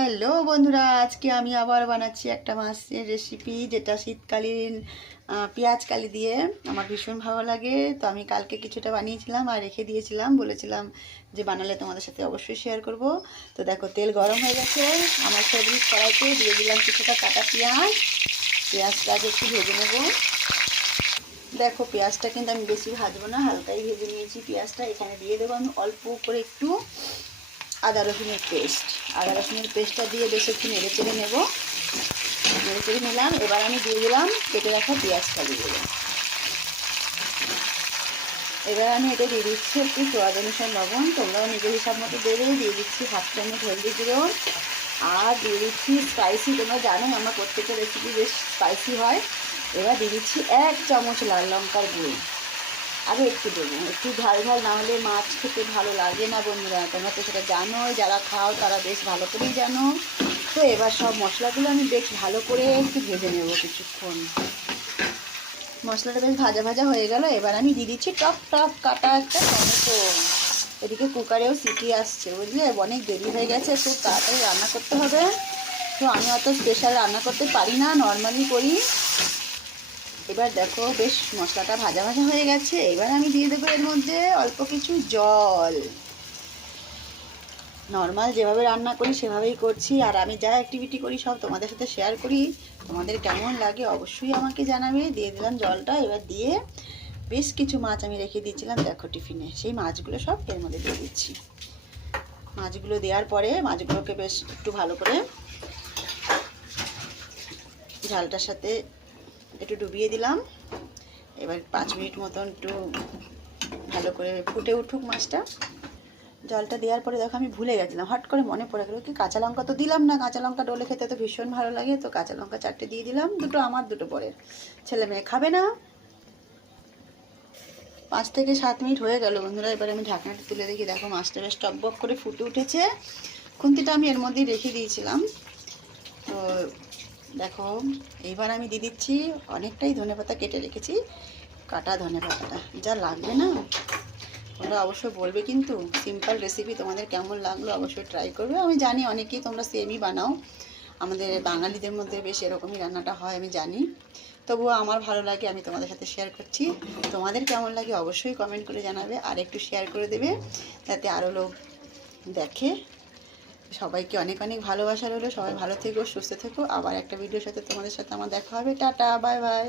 Hello বন্ধুরা, আজকে আমি আবার বানাচ্ছি একটা মাছের রেসিপি, যেটা শীতকালীন পেঁয়াজ কালি দিয়ে আমার ভীষণ ভালো লাগে। তো আমি কালকে কিছুটা বানিয়েছিলাম আর রেখে দিয়েছিলাম, বলেছিলাম যে বানালে তোমাদের সাথে অবশ্যই শেয়ার করব। তো দেখো, তেল গরম হয়ে গেছে আমার ফেভারিট কড়াইতে, দিয়ে দিলাম কিছুটা কাটা পেঁয়াজ। পেঁয়াজটাকে একটু ভেজে নেব। দেখো, পেঁয়াজটা কিন্তু আমি বেশি ভাজবো না, হালকাই ভেজে নিয়েছি পেঁয়াজটা। এখানে দিয়ে দেবো আমি অল্প করে একটু আদা রসুনের পেস্টটা দিয়ে বেশ একটু নেড়ে চেড়ে নেবো। নেড়ে চেড়ে নিলাম। এবার আমি দিয়ে দিলাম কেটে রাখা পেঁয়াজটা দিয়ে দিলাম। এবার আমি এটা দিয়ে দিচ্ছি একটু স্বাদ অনুসারে লবণ, তোমরাও নিজের হিসাব মতো দেবে। দিয়ে দিচ্ছি হাফ চামচ হলদি গুঁড়ো, আর দিয়ে দিচ্ছি স্পাইসি, তোমরা জানোই আমার প্রত্যেকটা রেসিপি বেশ স্পাইসি হয়। এবার দিয়ে দিচ্ছি 1 চামচ লাল লঙ্কার গুঁড়ো। আরও একটু দেবো, একটু ঝাল ঝাল না হলে মাছ খেতে ভালো লাগে না বন্ধুরা, তোমরা তো সেটা জানোই, যারা খাও তারা বেশ ভালো করেই জানো। তো এবার সব মশলাগুলো আমি বেশ ভালো করে একটু ভেজে নেব কিছুক্ষণ। মশলাটা বেশ ভাজা ভাজা হয়ে গেল। এবার আমি দিয়ে দিচ্ছি টক টক কাটা একটা টমেটো। এদিকে কুকারেও সিটি আসছে, বুঝলে, অনেক দেরি হয়ে গেছে, খুব তাড়াতাড়ি রান্না করতে হবে। তো আমি অত স্পেশাল রান্না করতে পারি না, নর্মালি করি। এবার দেখো, বেশ মশলাটা ভাজা ভাজা হয়ে গেছে। এবার আমি দিয়ে দেবো এর মধ্যে অল্প কিছু জল। নর্মাল যেভাবে রান্না করি সেভাবেই করছি, আর আমি যা অ্যাক্টিভিটি করি সব তোমাদের সাথে শেয়ার করি। তোমাদের কেমন লাগে অবশ্যই আমাকে জানাবে। দিয়ে দিলাম জলটা। এবার দিয়ে বেশ কিছু মাছ আমি রেখে দিয়েছিলাম দেখো টিফিনে, সেই মাছগুলো সব এর মধ্যে দিয়ে দিচ্ছি। মাছগুলো দেওয়ার পরে মাছগুলোকে বেশ একটু ভালো করে ঝালটার সাথে একটু ডুবিয়ে দিলাম। এবার 5 মিনিট মতন একটু ভালো করে ফুটে উঠুক মাছটা। জলটা দেওয়ার পরে দেখো, আমি ভুলে গেছিলাম, হট করে মনে পড়ে গেলো কি, কাঁচা লঙ্কা তো দিলাম না। কাঁচা লঙ্কা ডলে খেতে তো ভীষণ ভালো লাগে, তো কাঁচা লঙ্কা 4টে দিয়ে দিলাম, দুটো আমার দুটো পরে, ছেলে মেয়ে খাবে না। 5 থেকে 7 মিনিট হয়ে গেল বন্ধুরা। এবার আমি ঢাকনাটা তুলে দেখি, দেখো মাছটা বেশ টকবক করে ফুটে উঠেছে। খুন্তিটা আমি এর মধ্যেই রেখে দিয়েছিলাম। তো দেখো, এইবার আমি দিয়ে দিচ্ছি অনেকটাই ধনেপাতা কেটে রেখেছি, কাটা ধনেপাতাটা। যা লাগবে না, তোমরা অবশ্যই বলবে কিন্তু। সিম্পল রেসিপি, তোমাদের কেমন লাগলো অবশ্যই ট্রাই করবে। আমি জানি অনেকেই তোমরা সেমই বানাও, আমাদের বাঙালিদের মধ্যে বেশ এরকমই রান্নাটা হয় আমি জানি। তবুও আমার ভালো লাগে, আমি তোমাদের সাথে শেয়ার করছি। তোমাদের কেমন লাগে অবশ্যই কমেন্ট করে জানাবে, আর একটু শেয়ার করে দেবে যাতে আরও লোক দেখে। সবাইকে অনেক অনেক ভালোবাসা রইলো। সবাই ভালো থেকো, সুস্থ থেকো। আবার একটা ভিডিওর সাথে তোমাদের সাথে আমার দেখা হবে। Tata, bye bye.